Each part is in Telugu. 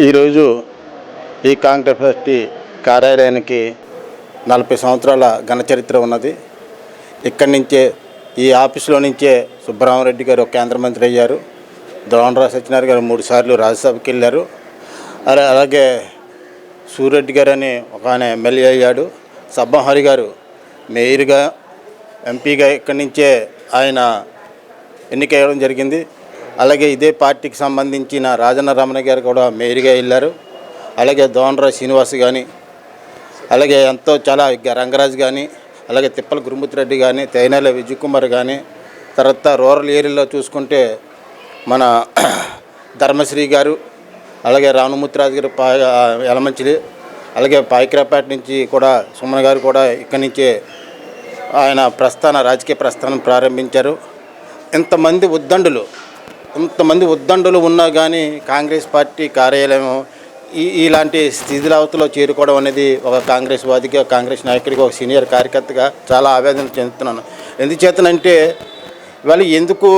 ఈరోజు ఈ కాంగ్రెస్ పార్టీ కార్యాలయానికి నలభై సంవత్సరాల ఘనచరిత్ర ఉన్నది. ఇక్కడి నుంచే ఈ ఆఫీసులో నుంచే సుబ్బరామరెడ్డి గారు కేంద్ర మంత్రి అయ్యారు. ద్రోణరావు సత్యనారాయణ గారు మూడు సార్లు రాజ్యసభకి వెళ్ళారు. అలా అలాగే సూర్యరెడ్డి గారు అని ఒక ఆయన ఎమ్మెల్యే అయ్యాడు. సబ్బంహరి గారు మేయర్గా ఎంపీగా ఇక్కడి నుంచే ఆయన ఎన్నికయ్యడం జరిగింది. అలాగే ఇదే పార్టీకి సంబంధించిన రాజన్న రమణ గారు కూడా మేయర్గా వెళ్ళారు. అలాగే దోనరావు శ్రీనివాస్ కానీ అలాగే ఎంతో చాలా గ- రంగరాజు కానీ అలాగే తిప్పల గురుమూర్తిరెడ్డి కానీ తైనాల విజయ్ కుమార్ కానీ తర్వాత రూరల్ ఏరియాలో చూసుకుంటే మన ధర్మశ్రీ గారు అలాగే రామమూర్తిరాజు గారు పా యలమంచిలి అలాగే పాయికరాపేట నుంచి కూడా సుమన్ గారు కూడా ఇక్కడి నుంచే ఆయన ప్రస్థాన రాజకీయ ప్రస్థానం ప్రారంభించారు. ఇంతమంది ఉద్దండులు ఇంతమంది ఉద్దండులు ఉన్నా కానీ కాంగ్రెస్ పార్టీ కార్యాలయం ఈ ఇలాంటి స్థితిలవతలో చేరుకోవడం అనేది ఒక కాంగ్రెస్ వాదిగా కాంగ్రెస్ నాయకుడిగా ఒక సీనియర్ కార్యకర్తగా చాలా ఆవేదన చెందుతున్నాను. ఎందుచేతనంటే వాళ్ళు ఎందుకు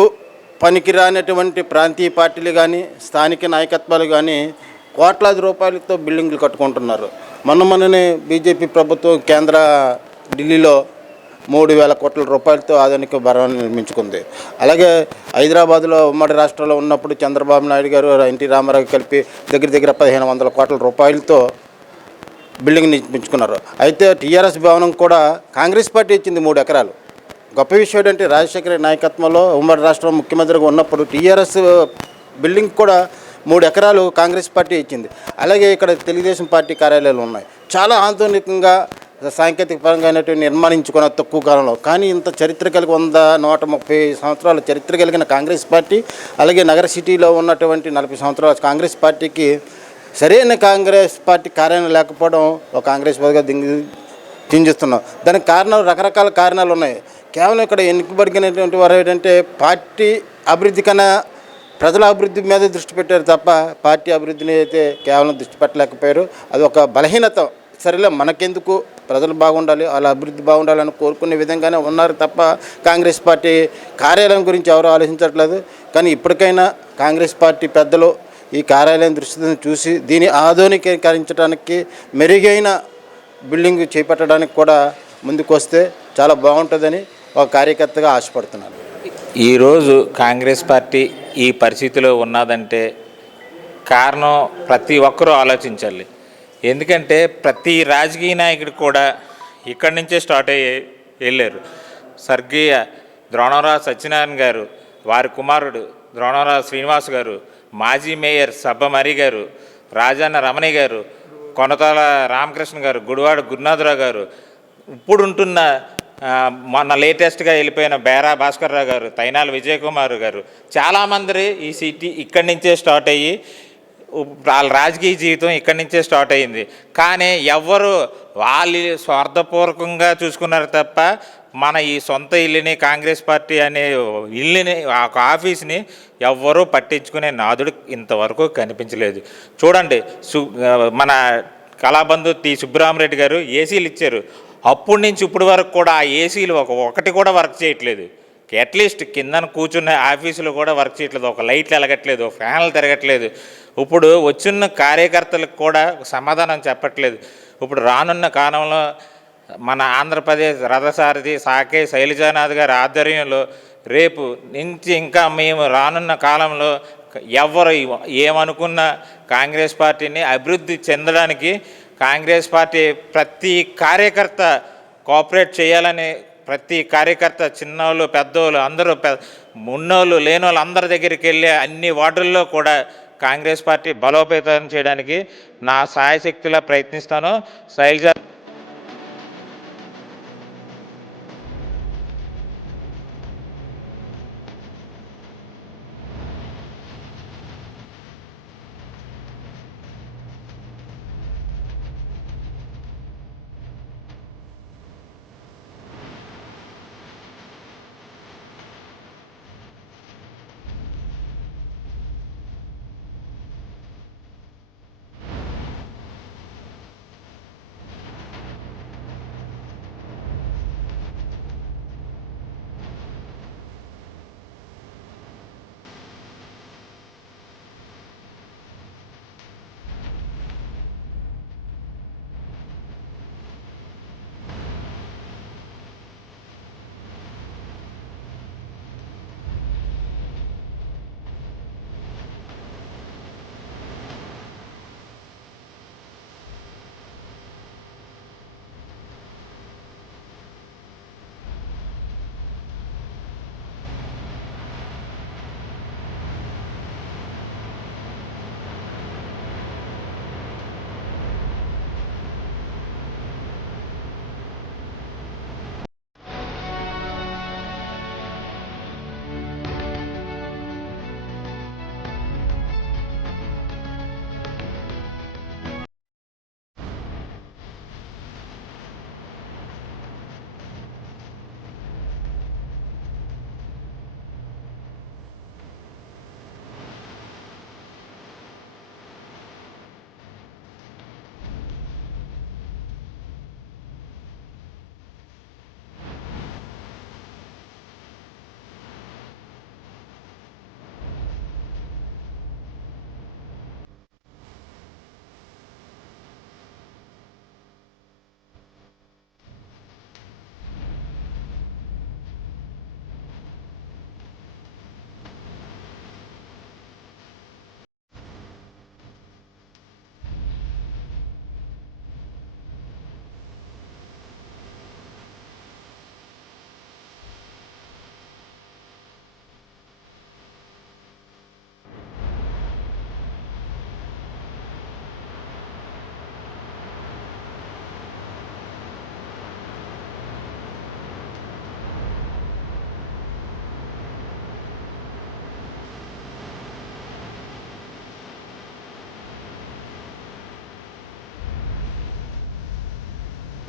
పనికిరానటువంటి ప్రాంతీయ పార్టీలు కానీ స్థానిక నాయకత్వాలు కానీ కోట్లాది రూపాయలతో బిల్డింగ్లు కట్టుకుంటున్నారు. మొన్న మొన్ననే బీజేపీ ప్రభుత్వం కేంద్ర ఢిల్లీలో మూడు వేల కోట్ల రూపాయలతో ఆధునిక భవనాన్ని నిర్మించుకుంది. అలాగే హైదరాబాద్లో ఉమ్మడి రాష్ట్రంలో ఉన్నప్పుడు చంద్రబాబు నాయుడు గారు ఎన్టీ రామారావు కలిపి దగ్గర దగ్గర పదిహేను వందల కోట్ల రూపాయలతో బిల్డింగ్ నిర్మించుకున్నారు. అయితే టీఆర్ఎస్ భవనం కూడా కాంగ్రెస్ పార్టీ ఇచ్చింది మూడు ఎకరాలు. గొప్ప విషయం ఏంటంటే రాజశేఖర నాయకత్వంలో ఉమ్మడి రాష్ట్రం ముఖ్యమంత్రిగా ఉన్నప్పుడు టీఆర్ఎస్ బిల్డింగ్ కూడా మూడు ఎకరాలు కాంగ్రెస్ పార్టీ ఇచ్చింది. అలాగే ఇక్కడ తెలుగుదేశం పార్టీ కార్యాలయాలు ఉన్నాయి. చాలా ఆధునికంగా సాంకేతిక పరంగా అయినటువంటి నిర్మాణించుకున్న తక్కువ కాలంలో. కానీ ఇంత చరిత్ర కలిగి వంద నూట ముప్పై సంవత్సరాల చరిత్ర కలిగిన కాంగ్రెస్ పార్టీ అలాగే నగర సిటీలో ఉన్నటువంటి నలభై సంవత్సరాల కాంగ్రెస్ పార్టీకి సరైన కాంగ్రెస్ పార్టీ కార్యాలయం లేకపోవడం ఒక కాంగ్రెస్ పార్టీగా దింగి చింజిస్తున్నాం దానికి కారణాలు రకరకాల కారణాలు ఉన్నాయి. కేవలం ఇక్కడ ఎన్నికబడినటువంటి వారు ఏంటంటే పార్టీ అభివృద్ధి కన్నా ప్రజల అభివృద్ధి మీద దృష్టి పెట్టారు తప్ప పార్టీ అభివృద్ధిని అయితే కేవలం దృష్టి పెట్టలేకపోయారు. అది ఒక బలహీనత. సరేలే మనకెందుకు? ప్రజలు బాగుండాలి వాళ్ళ అభివృద్ధి బాగుండాలని కోరుకునే విధంగానే ఉన్నారు తప్ప కాంగ్రెస్ పార్టీ కార్యాలయం గురించి ఎవరు ఆలోచించట్లేదు. కానీ ఇప్పటికైనా కాంగ్రెస్ పార్టీ పెద్దలు ఈ కార్యాలయం దృష్టిని చూసి దీన్ని ఆధునీకరించడానికి మెరుగైన బిల్డింగ్ చేపట్టడానికి కూడా ముందుకొస్తే చాలా బాగుంటుందని ఒక కార్యకర్తగా ఆశపడుతున్నాను. ఈరోజు కాంగ్రెస్ పార్టీ ఈ పరిస్థితిలో ఉన్నదంటే కారణం ప్రతి ఒక్కరూ ఆలోచించాలి. ఎందుకంటే ప్రతి రాజకీయ నాయకుడు కూడా ఇక్కడి నుంచే స్టార్ట్ అయ్యి వెళ్ళారు. స్వర్గీయ ద్రోణరావు సత్యనారాయణ గారు వారి కుమారుడు ద్రోణరావు శ్రీనివాస్ గారు మాజీ మేయర్ సబ్బమరి గారు రాజన్న రమణి గారు కొనతాల రామకృష్ణ గారు గుడివాడ గురునాథరావు గారు ఇప్పుడు ఉంటున్న మొన్న లేటెస్ట్గా వెళ్ళిపోయిన బేరా భాస్కర్రావు గారు తైనాల విజయకుమార్ గారు చాలామంది ఈ సిటీ ఇక్కడి నుంచే స్టార్ట్ అయ్యి వాళ్ళ రాజకీయ జీవితం ఇక్కడి నుంచే స్టార్ట్ అయింది. కానీ ఎవ్వరు వాళ్ళు స్వార్థపూర్వకంగా చూసుకున్నారు తప్ప మన ఈ సొంత ఇల్లుని కాంగ్రెస్ పార్టీ అనే ఇల్లుని ఒక ఆఫీస్ని ఎవ్వరూ పట్టించుకునే నాదుడు ఇంతవరకు కనిపించలేదు. చూడండి సు మన కళాబంధు టి. సుబ్బరామరెడ్డి గారు ఏసీలు ఇచ్చారు. అప్పటి నుంచి ఇప్పటి వరకు కూడా ఆ ఏసీలు ఒక ఒకటి కూడా వర్క్ చేయట్లేదు. అట్లీస్ట్ కిందన కూర్చున్న ఆఫీసులో కూడా వర్క్ చేయట్లేదు. ఒక లైట్లు వెలగట్లేదు ఫ్యాన్లు తిరగట్లేదు. ఇప్పుడు వచ్చిన కార్యకర్తలకు కూడా సమాధానం చెప్పట్లేదు. ఇప్పుడు రానున్న కాలంలో మన ఆంధ్రప్రదేశ్ రథసారథి సాకే శైలజానాథ్ గారి ఆధ్వర్యంలో రేపు నుంచి ఇంకా మేము రానున్న కాలంలో ఎవరు ఏమనుకున్న కాంగ్రెస్ పార్టీని అభివృద్ధి చెందడానికి కాంగ్రెస్ పార్టీ ప్రతి కార్యకర్త కోఆపరేట్ చేయాలని ప్రతి కార్యకర్త చిన్నోళ్ళు పెద్దోళ్ళు అందరూ పె ఉన్నోళ్ళు లేనోళ్ళు అందరి దగ్గరికి వెళ్ళి అన్ని వార్డుల్లో కూడా కాంగ్రెస్ పార్టీ బలోపేతం చేయడానికి నా సాయశక్తిలా ప్రయత్నిస్తాను. శైలజ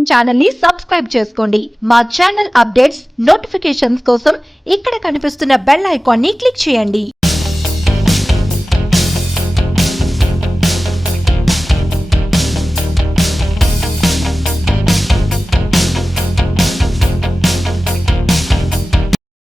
ఛానల్ని సబ్స్క్రైబ్ చేసుకోండి. మా ఛానల్ అప్డేట్స్ నోటిఫికేషన్స్ కోసం ఇక్కడ కనిపిస్తున్న బెల్ ఐకాన్ని క్లిక్ చేయండి.